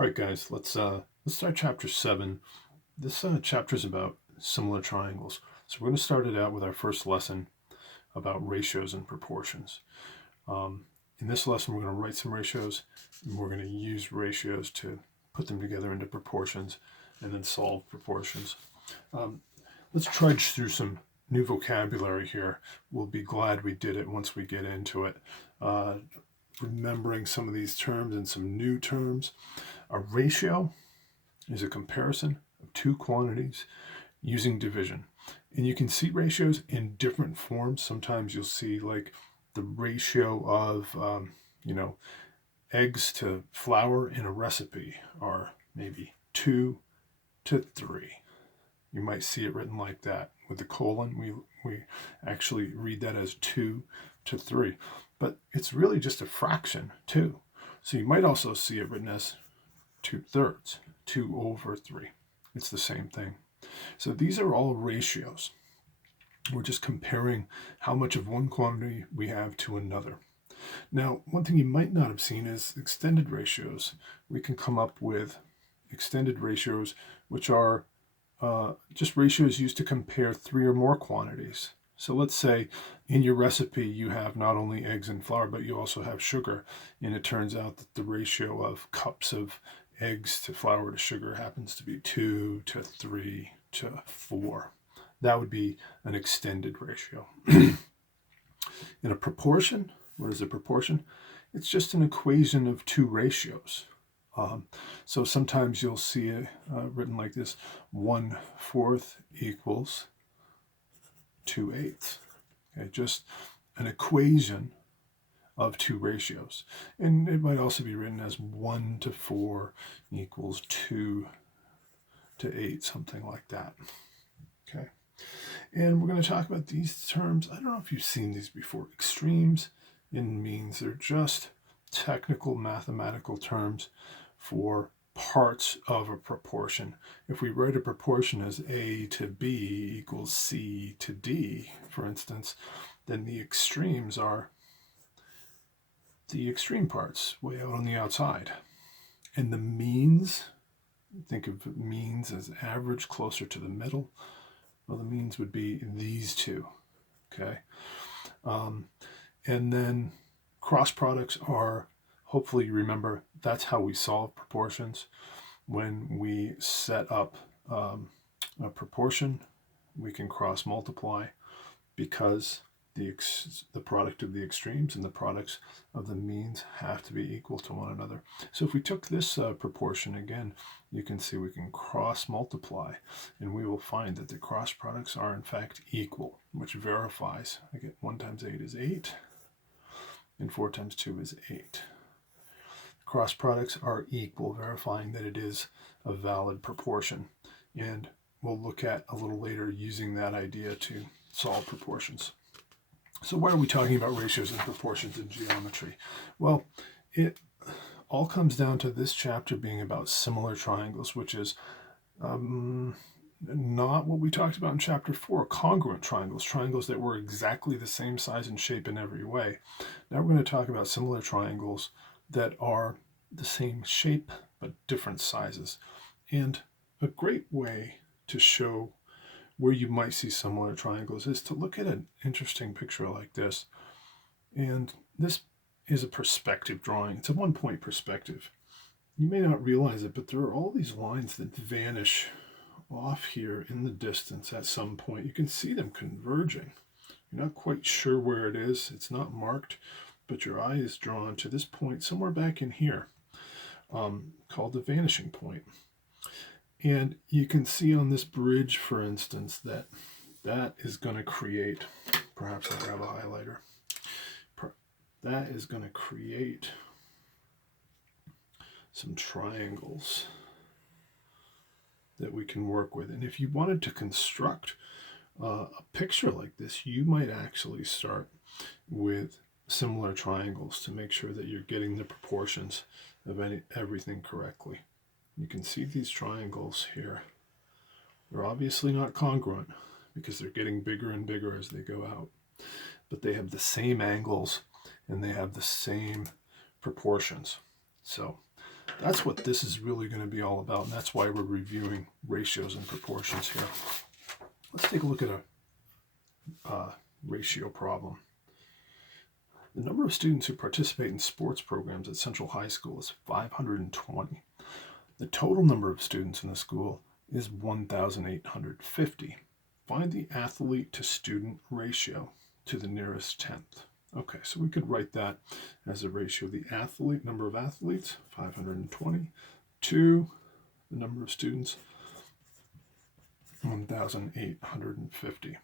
All right, guys, let's start chapter 7. This chapter is about similar triangles. So we're going to start it out with our first lesson about ratios and proportions. In this lesson, we're going to write some ratios, and we're going to use ratios to put them together into proportions and then solve proportions. Let's trudge through some new vocabulary here. We'll be glad we did it once we get into it. Remembering some of these terms and some new terms. A ratio is a comparison of two quantities using division. And you can see ratios in different forms. Sometimes you'll see like the ratio of, eggs to flour in a recipe are maybe 2 to 3. You might see it written like that with the colon. We actually read that as 2 to 3. But it's really just a fraction, 2. So you might also see it written as 2/3, 2 over 3. It's the same thing. So these are all ratios. We're just comparing how much of one quantity we have to another. Now, one thing you might not have seen is extended ratios. We can come up with extended ratios, which are just ratios used to compare 3 or more quantities. So let's say in your recipe you have not only eggs and flour, but you also have sugar. And it turns out that the ratio of cups of eggs to flour to sugar happens to be 2 to 3 to 4. That would be an extended ratio. In a proportion, what is a proportion? It's just an equation of two ratios. So sometimes you'll see it written like this: 1/4 equals 2/8. Okay, just an equation of two ratios. And it might also be written as 1 to 4 equals 2 to 8, something like that. Okay. And we're going to talk about these terms. I don't know if you've seen these before. Extremes and means. They're just technical mathematical terms for parts of a proportion. If we write a proportion as A to B equals C to D, for instance, then the extremes are the extreme parts way out on the outside. And the means, think of means as average closer to the middle. Well, the means would be these two, okay? And then cross products are, hopefully you remember, that's how we solve proportions. When we set up a proportion, we can cross multiply because the product of the extremes and the products of the means have to be equal to one another. So if we took this proportion again, you can see we can cross multiply, and we will find that the cross products are in fact equal, which verifies. I get 1 times 8 is 8, and 4 times 2 is 8. Cross products are equal, verifying that it is a valid proportion. And we'll look at a little later using that idea to solve proportions. So why are we talking about ratios and proportions in geometry? Well, it all comes down to this chapter being about similar triangles, which is not what we talked about in chapter 4, congruent triangles, triangles that were exactly the same size and shape in every way. Now we're going to talk about similar triangles that are the same shape but different sizes. And a great way to show where you might see similar triangles is to look at an interesting picture like this. And this is a perspective drawing. It's a 1-point perspective. You may not realize it, but there are all these lines that vanish off here in the distance at some point. You can see them converging. You're not quite sure where it is. It's not marked, but your eye is drawn to this point somewhere back in here, called the vanishing point. And you can see on this bridge, for instance, that is going to create, perhaps I'll grab a highlighter, that is going to create some triangles that we can work with. And if you wanted to construct a picture like this, you might actually start with similar triangles to make sure that you're getting the proportions of everything correctly. You can see these triangles here. They're obviously not congruent because they're getting bigger and bigger as they go out, but they have the same angles and they have the same proportions. So That's what this is really going to be all about, and that's why we're reviewing ratios and proportions here. Let's take a look at a ratio problem. The number of students who participate in sports programs at Central High School is 520. The total number of students in the school is 1,850. Find the athlete to student ratio to the nearest tenth. Okay, so we could write that as a ratio. The athlete, number of athletes, 520, to the number of students, 1,850.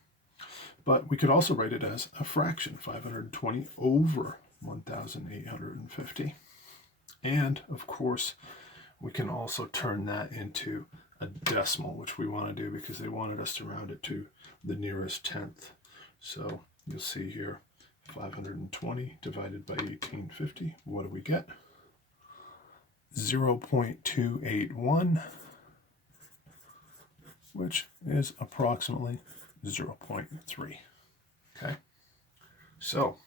But we could also write it as a fraction, 520 over 1,850. And of course, we can also turn that into a decimal, which we want to do because they wanted us to round it to the nearest tenth. So you'll see here, 520 divided by 1850. What do we get? 0.281, which is approximately 0.3. Okay, so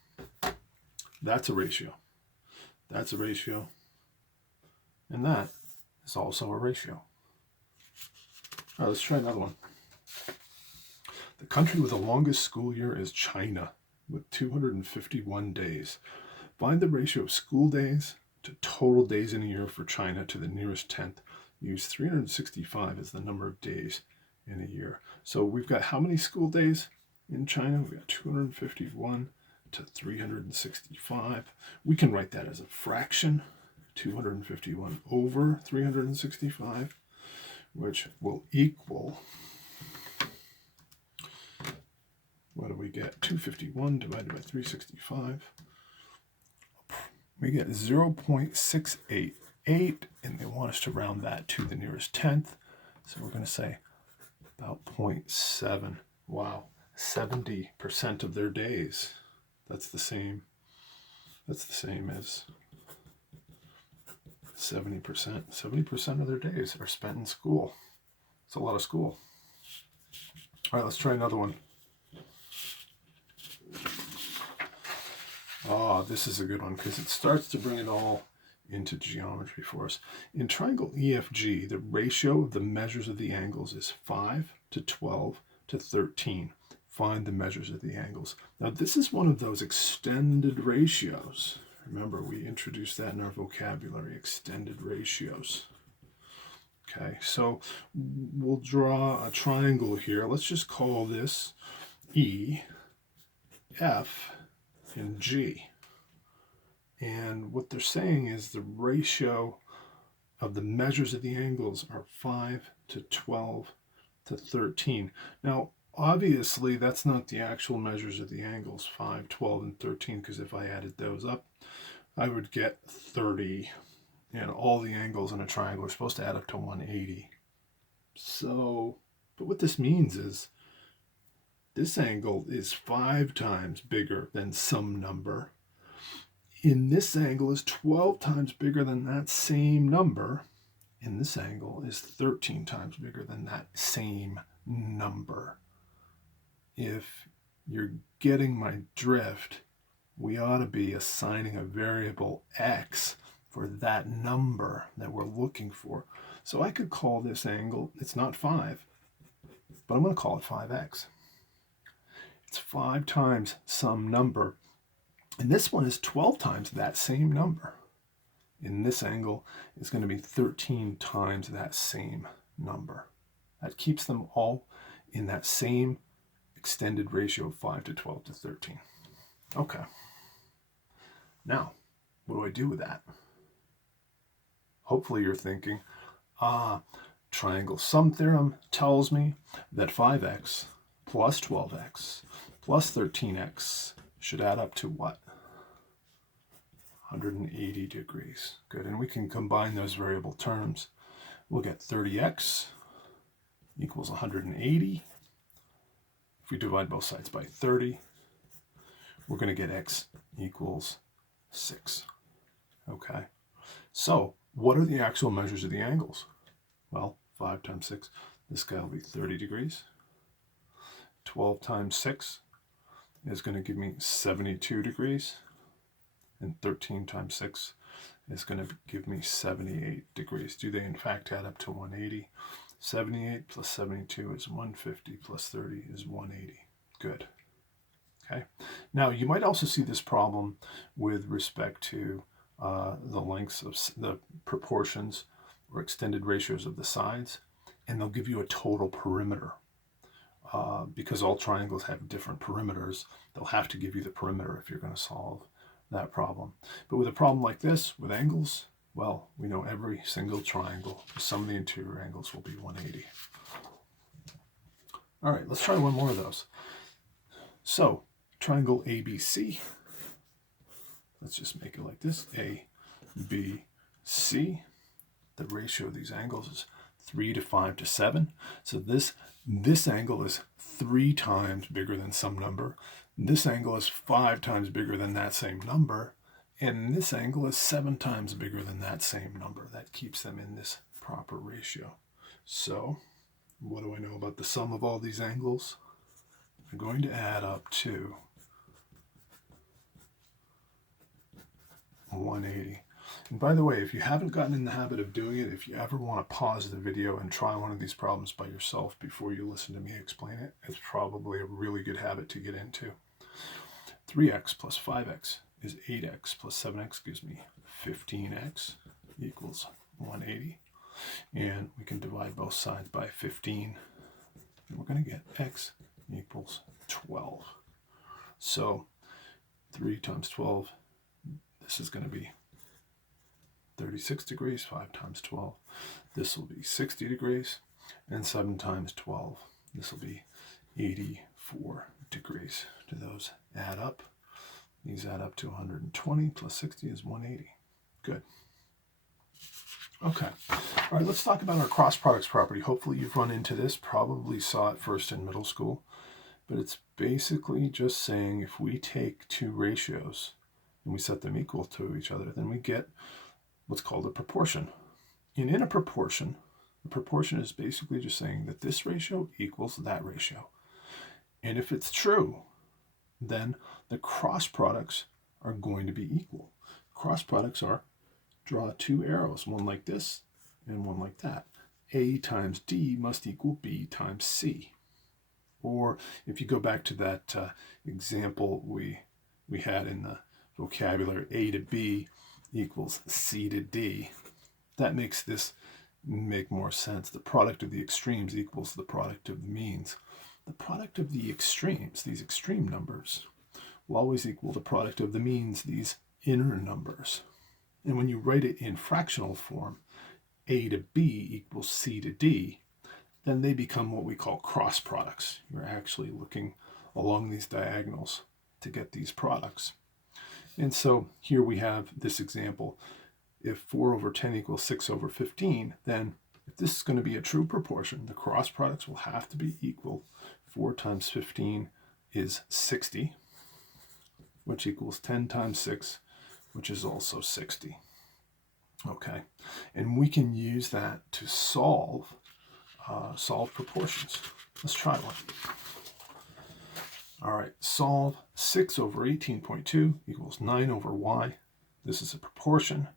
that's a ratio. That's a ratio. And that is also a ratio. All right, let's try another one. The country with the longest school year is China, with 251 days. Find the ratio of school days to total days in a year for China to the nearest tenth. Use 365 as the number of days in a year. So we've got how many school days in China? We've got 251 to 365. We can write that as a fraction, 251 over 365, which will equal, what do we get? 251 divided by 365. We get 0.688, and they want us to round that to the nearest tenth. So we're going to say about 0.7. Wow, 70% of their days. That's the same as 70%. 70% of their days are spent in school. It's a lot of school. All right, let's try another one. Oh, this is a good one because it starts to bring it all into geometry for us. In triangle EFG, the ratio of the measures of the angles is 5 to 12 to 13. Find the measures of the angles. Now, this is one of those extended ratios. Remember, we introduced that in our vocabulary, extended ratios. Okay, so we'll draw a triangle here. Let's just call this E, F, and G. And what they're saying is the ratio of the measures of the angles are 5 to 12 to 13. Now, obviously, that's not the actual measures of the angles, 5, 12, and 13, because if I added those up, I would get 30. And all the angles in a triangle are supposed to add up to 180. So, but what this means is this angle is 5 times bigger than some number. And this angle is 12 times bigger than that same number. And this angle is 13 times bigger than that same number. If you're getting my drift, we ought to be assigning a variable x for that number that we're looking for. So I could call this angle, it's not 5, but I'm going to call it 5x. It's 5 times some number. And this one is 12 times that same number. And this angle is going to be 13 times that same number. That keeps them all in that same extended ratio of 5 to 12 to 13. Okay. Now, what do I do with that? Hopefully you're thinking, triangle sum theorem tells me that 5x plus 12x plus 13x should add up to what? 180 degrees. Good, and we can combine those variable terms. We'll get 30x equals 180. If we divide both sides by 30, we're going to get x equals 6. Okay, so what are the actual measures of the angles? Well, 5 times 6, this guy will be 30 degrees. 12 times 6 is going to give me 72 degrees. And 13 times 6 is going to give me 78 degrees. Do they in fact add up to 180? 78 plus 72 is 150 plus 30 is 180. Good. Okay. Now you might also see this problem with respect to the lengths of the proportions or extended ratios of the sides, and they'll give you a total perimeter. Because all triangles have different perimeters, they'll have to give you the perimeter if you're going to solve that problem. But with a problem like this, with angles, well, we know every single triangle, the sum of the interior angles will be 180. All right, let's try one more of those. So, triangle ABC, let's just make it like this, ABC. The ratio of these angles is 3 to 5 to 7. So this angle is 3 times bigger than some number. This angle is 5 times bigger than that same number. And this angle is 7 times bigger than that same number. That keeps them in this proper ratio. So what do I know about the sum of all these angles? They're going to add up to 180. And by the way, if you haven't gotten in the habit of doing it, if you ever want to pause the video and try one of these problems by yourself before you listen to me explain it, it's probably a really good habit to get into. 3x plus 5x is 8x plus 7x gives me 15x equals 180. And we can divide both sides by 15. And we're going to get x equals 12. So 3 times 12, this is going to be 36 degrees, 5 times 12. This will be 60 degrees, and 7 times 12. This will be 84 degrees. Do those add up? These add up to 120 plus 60 is 180. Good. Okay. All right, let's talk about our cross products property. Hopefully you've run into this, probably saw it first in middle school, but it's basically just saying if we take two ratios and we set them equal to each other, then we get what's called a proportion. And in a proportion, the proportion is basically just saying that this ratio equals that ratio. And if it's true, then the cross products are going to be equal. Cross products are, draw two arrows, one like this and one like that. A times D must equal B times C. Or if you go back to that example we had in the vocabulary, A to B equals C to D. That makes this make more sense. The product of the extremes equals the product of the means. The product of the extremes, these extreme numbers, will always equal the product of the means, these inner numbers. And when you write it in fractional form, A to B equals C to D, then they become what we call cross products. You're actually looking along these diagonals to get these products. And so here we have this example. If 4 over 10 equals 6 over 15, then if this is going to be a true proportion, the cross products will have to be equal. 4 times 15 is 60, which equals 10 times 6, which is also 60. Okay, and we can use that to solve proportions. Let's try one. All right, solve 6 over 18.2 equals 9 over y. This is a proportion.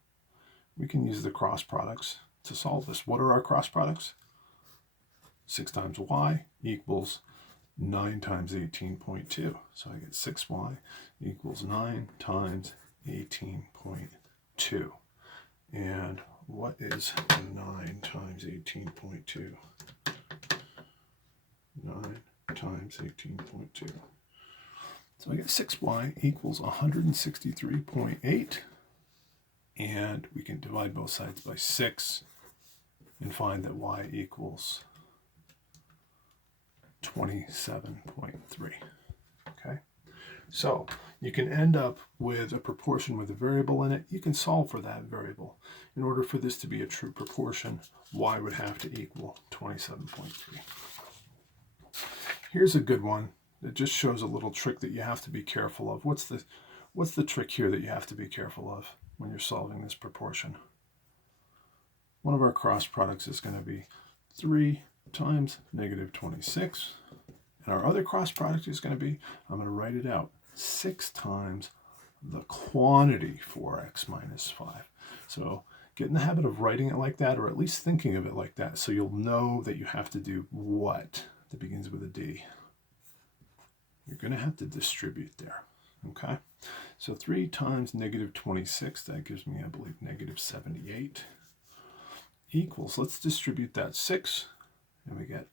We can use the cross products to solve this. What are our cross products? 6 times y equals 9 times 18.2. So I get 6y equals 9 times 18.2. And what is 9 times 18.2? 9 times 18.2. So I get 6y equals 163.8. And we can divide both sides by 6 and find that y equals 27.3. Okay? So you can end up with a proportion with a variable in it. You can solve for that variable. In order for this to be a true proportion, y would have to equal 27.3. Here's a good one that just shows a little trick that you have to be careful of. What's the trick here that you have to be careful of when you're solving this proportion? One of our cross products is going to be 3 times negative 26. And our other cross product is going to be, I'm going to write it out, 6 times the quantity 4x minus 5. So get in the habit of writing it like that, or at least thinking of it like that, so you'll know that you have to do what that begins with a D. You're going to have to distribute there. Okay, so 3 times negative 26, that gives me, I believe, negative 78, equals, let's distribute that 6, and we get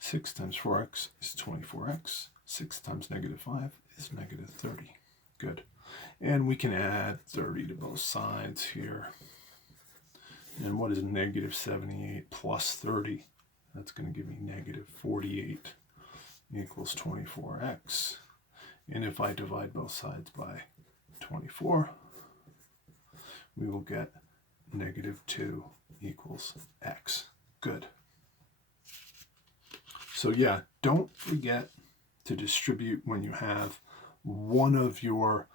6 times 4x is 24x. 6 times negative 5 is negative 30. Good. And we can add 30 to both sides here. And what is negative 78 plus 30? That's going to give me negative 48 equals 24x. And if I divide both sides by 24, we will get negative 2 equals x. Good. So yeah, don't forget to distribute when you have one of your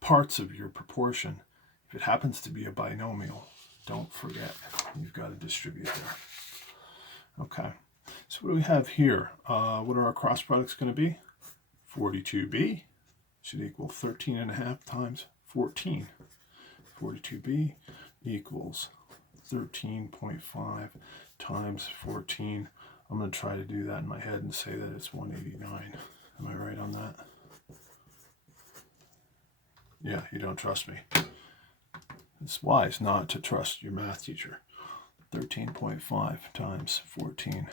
parts of your proportion. If it happens to be a binomial, don't forget you've got to distribute there. Okay, so what do we have here? What are our cross products going to be? 42b should equal 13.5 times 14. 42b equals 13.5 times 14. I'm going to try to do that in my head and say that it's 189. Am I right on that? Yeah, you don't trust me. It's wise not to trust your math teacher. 13.5 times 14.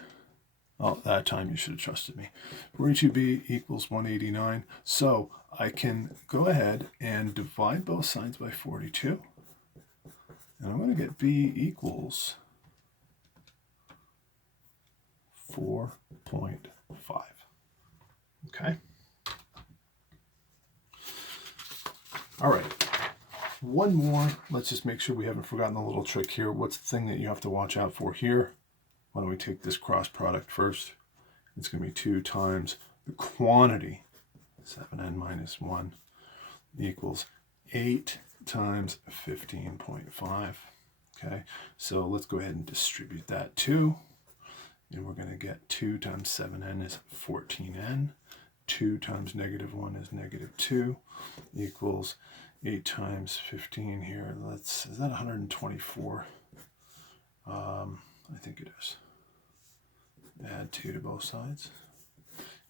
Oh, that time you should have trusted me. 42b equals 189. So I can go ahead and divide both sides by 42. And I'm going to get b equals 4.5. Okay. All right. One more. Let's just make sure we haven't forgotten the little trick here. What's the thing that you have to watch out for here? Why don't we take this cross product first? It's going to be 2 times the quantity, 7n minus 1, equals 8 times 15.5. Okay, so let's go ahead and distribute that 2. And we're going to get 2 times 7n is 14n. 2 times negative 1 is negative 2, equals 8 times 15 here. Is that 124? I think it is. Add 2 to both sides.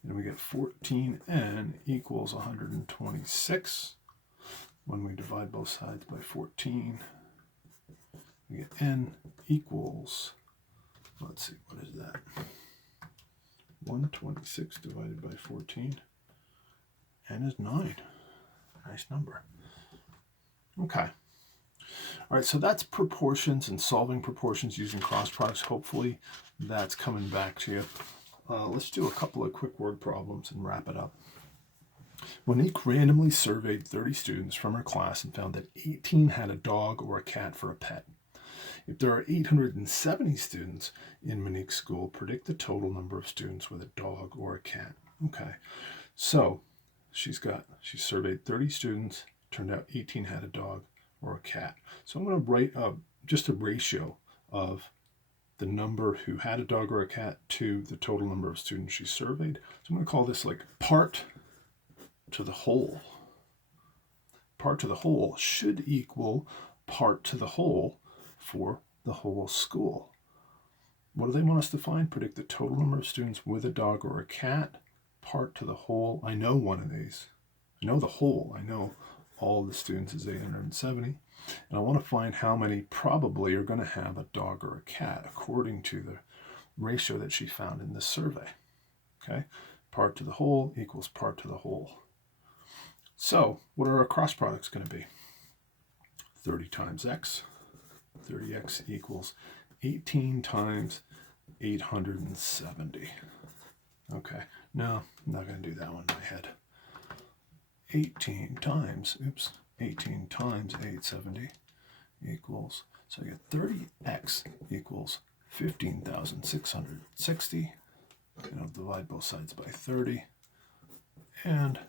And we get 14n equals 126. When we divide both sides by 14, we get n equals, let's see, what is that? 126 divided by 14. N is 9. Nice number. Okay. All right, so that's proportions and solving proportions using cross products. Hopefully that's coming back to you. Let's do a couple of quick word problems and wrap it up. Monique randomly surveyed 30 students from her class and found that 18 had a dog or a cat for a pet. If there are 870 students in Monique's school, predict the total number of students with a dog or a cat. Okay, so she surveyed 30 students, turned out 18 had a dog or a cat. So I'm going to write just a ratio of the number who had a dog or a cat to the total number of students she surveyed. So I'm going to call this like part to the whole. Part to the whole should equal part to the whole for the whole school. What do they want us to find? Predict the total number of students with a dog or a cat. Part to the whole. I know one of these. I know the whole. I know all the students is 870. And I want to find how many probably are going to have a dog or a cat according to the ratio that she found in this survey. Okay? Part to the whole equals part to the whole. So what are our cross products going to be? 30 times x. 30x equals 18 times 870. Okay, no, I'm not going to do that one in my head. 18 times 870 equals, so I get 30x equals 15,660. And I'll divide both sides by 30. And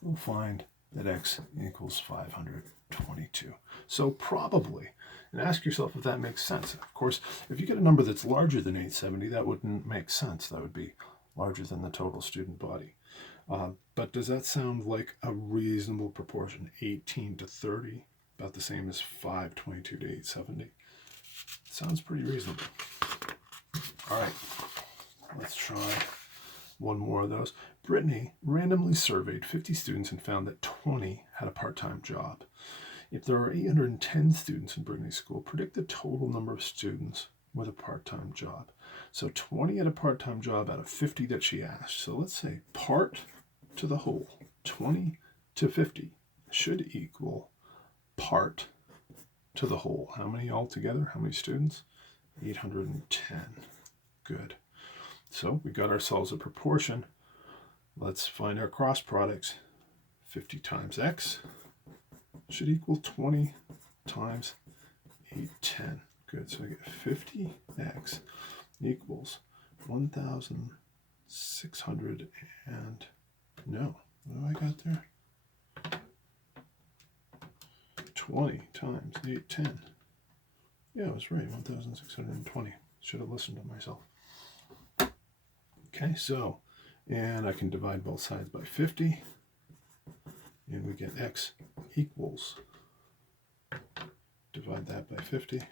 we'll find that x equals 522. So probably, and ask yourself if that makes sense. Of course, if you get a number that's larger than 870, that wouldn't make sense. That would be larger than the total student body. But does that sound like a reasonable proportion? 18 to 30, about the same as 522 to 870. Sounds pretty reasonable. All right, let's try one more of those. Brittany randomly surveyed 50 students and found that 20 had a part-time job. If there are 810 students in Brittany's school, predict the total number of students with a part-time job. So 20 had a part-time job out of 50 that she asked. So let's say part to the whole, 20 to 50 should equal part to the whole. How many altogether? How many students? 810. Good. So we got ourselves a proportion. Let's find our cross products. 50 times x should equal 20 times 810. Good. So I get 50x equals 1,600 and no, what do I got there? 20 times 810. Yeah, I was right, 1,620. Should have listened to myself. Okay, so, and I can divide both sides by 50, and we get x equals, divide that by 50,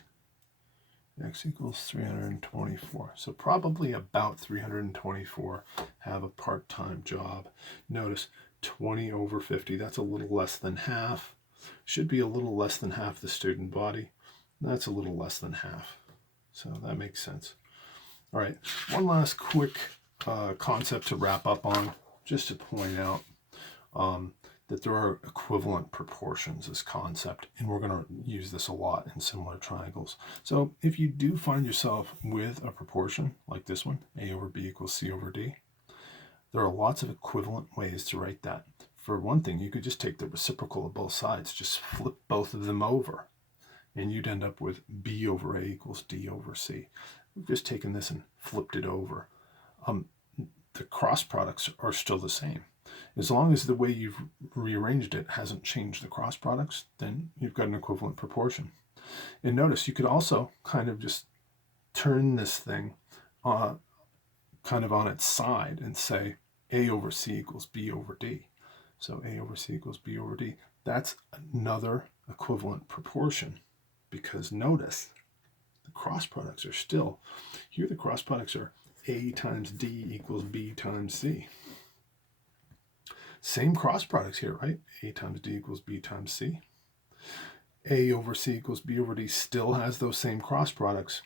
x equals 324. So probably about 324 have a part-time job. Notice 20 over 50, that's a little less than half. Should be a little less than half the student body. That's a little less than half. So that makes sense. All right, one last quick concept to wrap up on, just to point out that there are equivalent proportions as concept, and we're going to use this a lot in similar triangles. So if you do find yourself with a proportion like this one, a over b equals c over d, there are lots of equivalent ways to write that. For one thing, you could just take the reciprocal of both sides, just flip both of them over, and you'd end up with b over a equals d over c. We've just taken this and flipped it over. The cross products are still the same. As long as the way you've rearranged it hasn't changed the cross products, then you've got an equivalent proportion. And notice you could also kind of just turn this thing kind of on its side and say a over c equals b over d. So a over c equals b over d. That's another equivalent proportion, because notice the cross products are still, here the cross products are a times d equals b times c. Same cross products here, right? A times d equals b times c. A over c equals b over d still has those same cross products.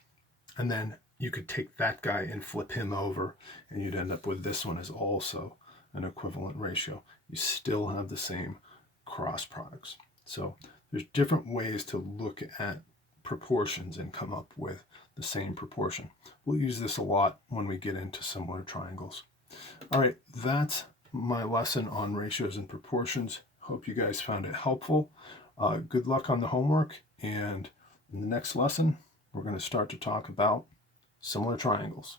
And then you could take that guy and flip him over, and you'd end up with this one as also an equivalent ratio. You still have the same cross products. So there's different ways to look at proportions and come up with the same proportion. We'll use this a lot when we get into similar triangles. All right, that's my lesson on ratios and proportions. Hope you guys found it helpful. Good luck on the homework, and in the next lesson, we're going to start to talk about similar triangles.